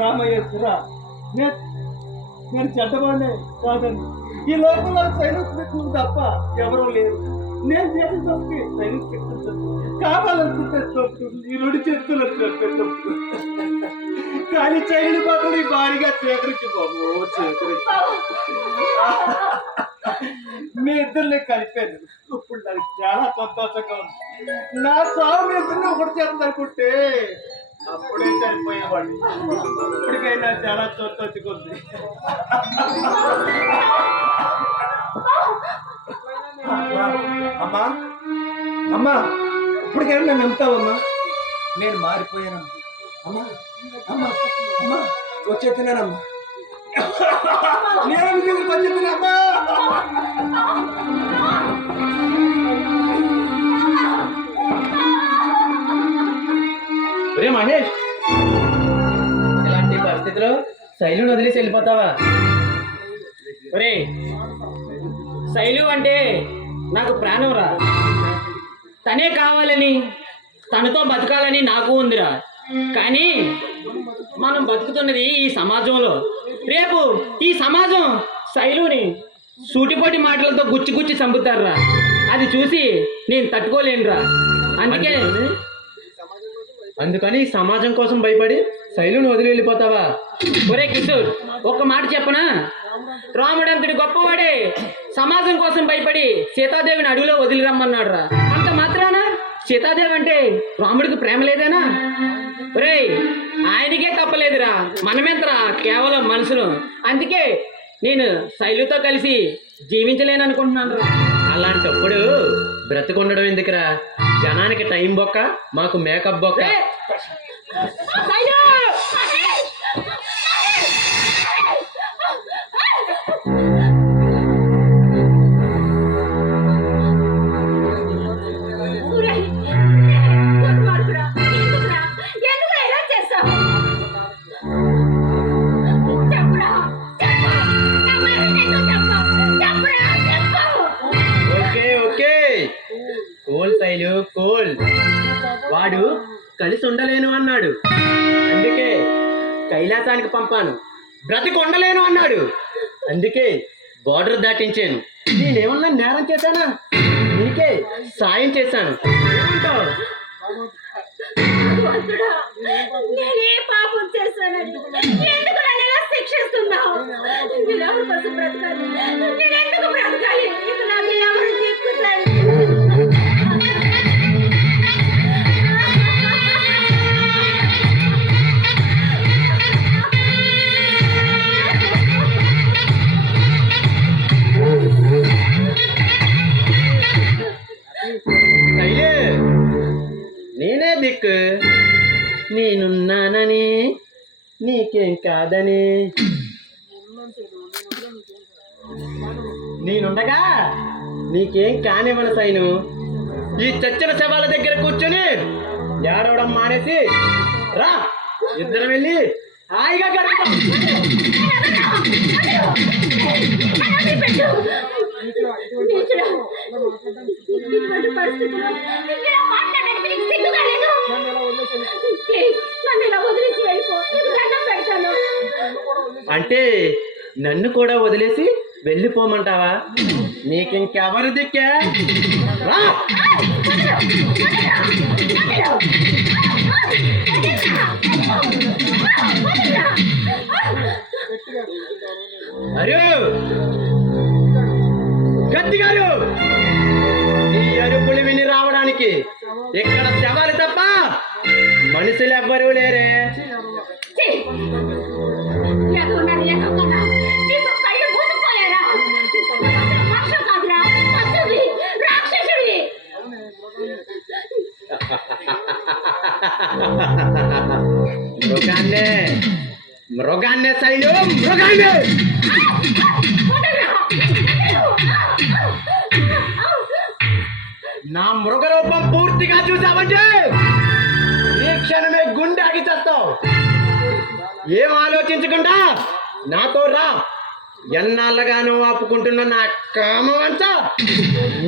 రామయ్య నేను చెడ్డవాడినే కాదండి. ఈ లోకంలో సైనికులు తప్ప ఎవరూ లేరు. నేను చేసిన తప్పి సైనికు చెప్తాను. కావాలనుకుంటే తప్పు ఈ రెండు చేతులు తప్పు. కానీ చైని బాబుని భారీగా చేకరించి బాబు చేకరించి మీ ఇద్దరిని కలిపాను. ఇప్పుడు నాకు చాలా సంతోషంగా ఉంది. నా సాగు మీ ఇద్దరిని ఒకటి చేస్తుంది అనుకుంటే అప్పుడే చనిపోయేవాడిని. ఇప్పటికైనా చాలా సంతోషంగా ఉంది. అమ్మా అమ్మా ఇప్పటికైనా నన్ను నమ్ముతావమ్మా? నేను మారిపోయానమ్మా. అమ్మా అమ్మా అమ్మా వచ్చేస్తున్నానమ్మా. నేను వచ్చేస్తున్నామ్మా. ఒరే మహేష్, ఇలాంటి పరిస్థితిలో శైలుని వదిలేసి వెళ్ళిపోతావా? ఒరే శైలు అంటే నాకు ప్రాణంరా. తనే కావాలని తనతో బతకాలని నాకు ఉందిరా. కానీ మనం బతుకుతున్నది ఈ సమాజంలో. రేపు ఈ సమాజం శైలుని సూటిపోటి మాటలతో గుచ్చి గుచ్చి చంపుతారా. అది చూసి నేను తట్టుకోలేనురా. అందుకని సమాజం కోసం భయపడి శైలుని వదిలి వెళ్ళిపోతావా? ఒరే కిషోర్, ఒక్క మాట చెప్పనా? రాముడు అంతటి గొప్పవాడే సమాజం కోసం భయపడి సీతాదేవిని అడవిలో వదిలి రమ్మన్నాడు రా. అంత మాత్రాన సీతాదేవి అంటే రాముడికి ప్రేమ లేదేనా? ఒరే ఆయనకే తప్పలేదురా, మనమెంతరా కేవలం మనుషులు. అందుకే నేను శైలుతో కలిసి జీవించలేను అనుకుంటున్నాను రా. అలాంటప్పుడు బ్రతికుండడం ఎందుకురా? జనానికి టైం బొక్క, మాకు మేకప్ బొక్క. కోల్ వాడు కలిసి ఉండలేను అన్నాడు, అందుకే కైలాసానికి పంపాను. బ్రతికి ఉండలేను అన్నాడు, అందుకే బోర్డర్ దాటించాను. నేనేమన్నా నేరం చేశానా? నీకే సాయం చేశాను. ఏమంటావు? నేనే పాపం చేశానండి. ఎందుకు నన్ను ఇలా శిక్షిస్తున్నావు? నేను ఎవరి కోసం బ్రతకాలి? నేను ఎందుకు బ్రతకాలి? ఇది నాకు ఎవరు దిక్కుతారు? నేనే దిక్కు, నేనున్నానని నీకేం కాదని. నేనుండగా నీకేం కానివ్వను సైను. ఈ చచ్చిన శవాల దగ్గర కూర్చొని ఏడవడం మానేసి రా, ఇద్దరం వెళ్ళి హాయిగా గడుపుతాం. అంటే నన్ను కూడా వదిలేసి వెళ్ళిపోమంటావా? నీకింకెవరు దిక్కే? రా. అరే గట్టి గారు, ఈ అరుపులు విని రావడానికి ఇక్కడ శవాలు తప్ప మనుషులు ఎవ్వరూ లేరే. మృగాన్నే శైలు, మృగాన్నే. నా మృగరూపం పూర్తిగా చూసావంటే ఈ క్షణమే గుండె ఆగి చేస్తావు. ఏం ఆలోచించకుండా నాతో రా. ఎన్నాళ్ళగానో ఆపుకుంటున్న నా కామవంచ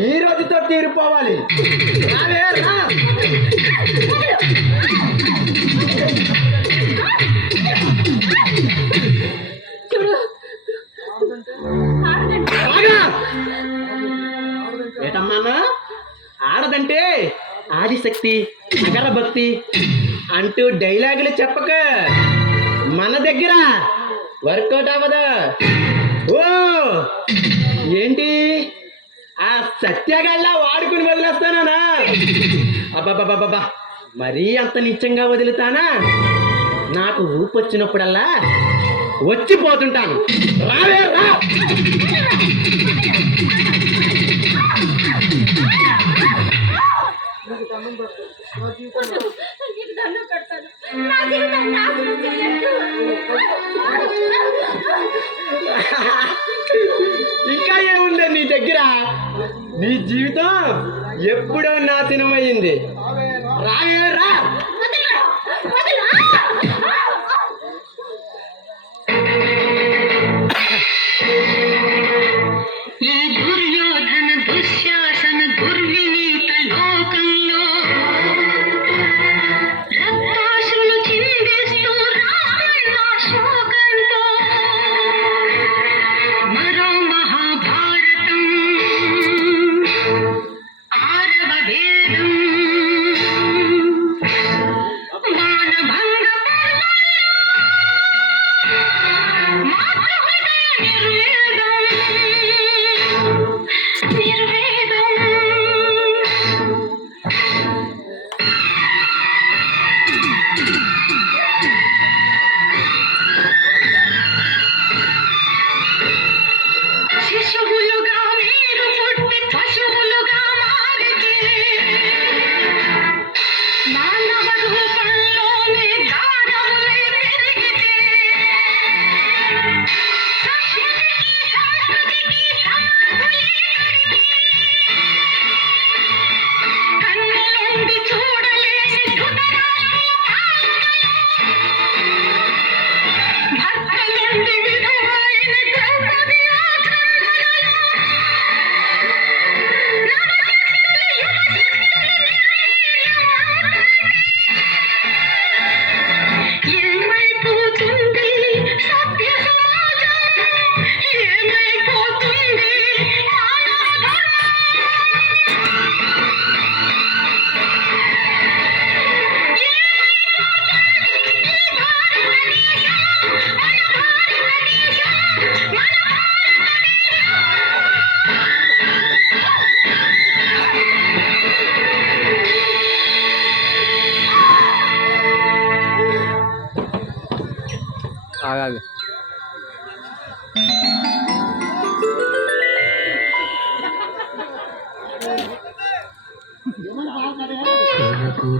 ఈ రోజుతో తీరిపోవాలి. రావే రా. ఆదిశక్తి అగరభక్తి అంటూ డైలాగులు చెప్పక మన దగ్గర వర్కౌట్ అవ్వదు. ఓ ఏంటి ఆ సత్యాగల్లా వాడుకుని వదిలేస్తానా? అబ్బాబాబాబా, మరీ అంత నిత్యంగా వదులుతానా? నాకు ఊపు వచ్చినప్పుడల్లా వచ్చిపోతుంటాను. రావే రా. నీకు దండం పెడతాను. నా జీవితాన్ని నాశనం చేయొద్దు. ఇంకా ఏముంది నీ దగ్గర? నీ జీవితం ఎప్పుడో నాశనం అయ్యింది. రావే రా. వదలు, వదలు. ఈ దుర్యోధన దుశ్శాసన దుర్వినీత లోకంలో రక్తాశ్రులు చిందిస్తూ రావణ శోకంతో మరో మహాభారతం ఆరవ వేదం మానభంగ శిశువులుగా మీరు పుట్టి పశువులుగా మారితే మానవ రూపంలోనే దానవులై పెరిగితే సంస్కృతికి సంస్కృతికి సమాధులే కన్నులుండి చూడలేని ధృతరాష్ట్రుల భర్త నుండి విధవైన ద్రౌపది ఏమైపోతుంది సభ్య సమాజం? ఏమైపోతుంది మానవ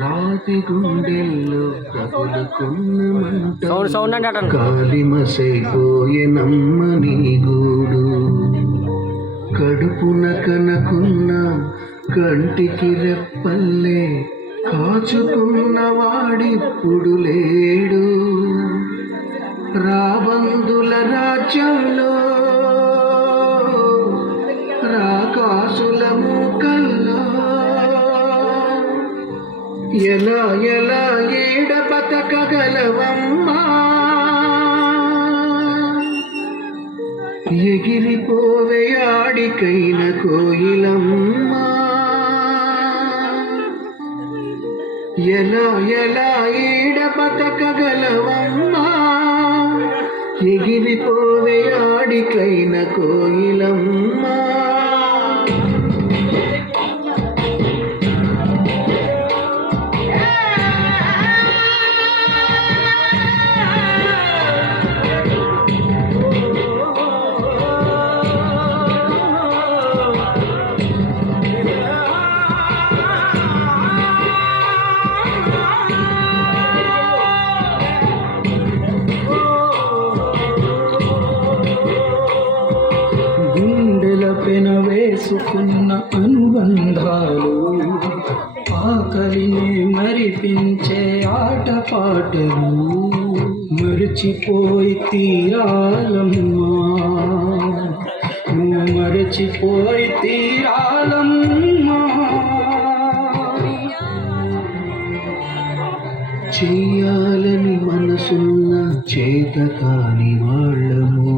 రాతి గుండెల్లో కదులుకున్న మంట కాలిమసైపోయే నమ్మని గూడు కడుపున కనకున్న కంటికి రెప్పల్లే కాచుకున్న వాడిప్పుడు లేడు. రాబందుల రాజ్యంలో రాకాసుల మూకల్లో ఎలా ఎలా ఏడ బతకగలవమ్మా? ఎగిరిపోవే ఆడికైన కోయిలమ్మా. ఎలా ఎలా ఏడ బతకగలవమ్మా? ఎగిరిపోవే ఆడికైన కోయిలమ్మా. పెనవేసుకున్న అనుబంధాలు ఆకలిని మరిపించే ఆటపాటలు మరిచిపోయి తీరాలమ్మా. నువ్వు మరిచిపోయి తీరాలమ్మా. చెయ్యాలని మనసున్న చేత కాని వాళ్ళము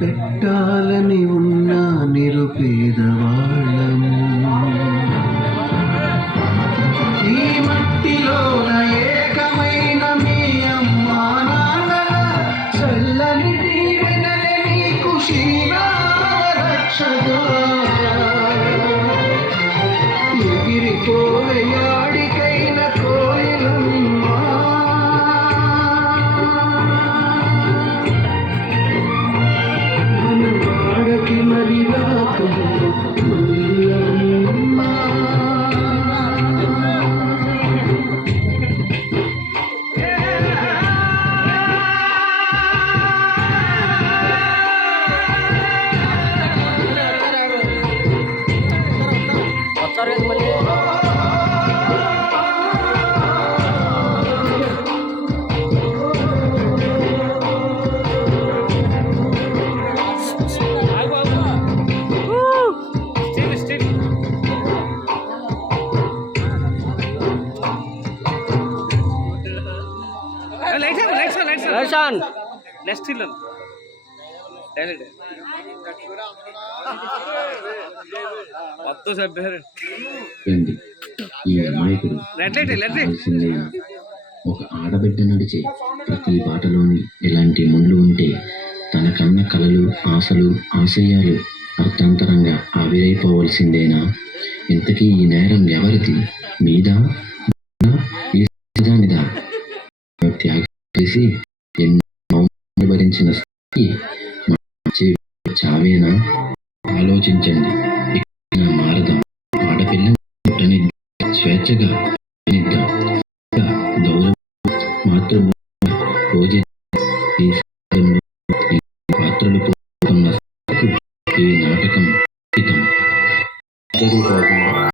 పెట్టాలని ఉన్న నిరుపేదవాళ్ళము. రండి, ఈ అమాయకుడు కావాల్సిందే. ఒక ఆడబిడ్డ నడిచే ప్రతి బాటలోని ఇలాంటి ముళ్ళు ఉంటే తన కన్న కలలు, ఆశలు, ఆశయాలు అర్థాంతరంగా ఆవిరైపోవలసిందేనా? ఇంతకీ ఈ నేరం ఎవరిది? మీదా? నా? ఈ సమాజానిదా? త్యాగం చేసి ఎన్నో భరించిన స్థితి వచ్చే చావేనా? ఆలోచించండి. ఇక మారదాం. ఆడపిల్ల పుట్టనిద్దాం, స్వేచ్ఛగా పుట్టనిద్దాం, గౌరవం మాతృభూమి పూజిద్దాం. ఈ సమాజంలో ఈ పాత్రలు పోతున్న ఈ నాటకం హితం. అందరూ బాగుండాలి.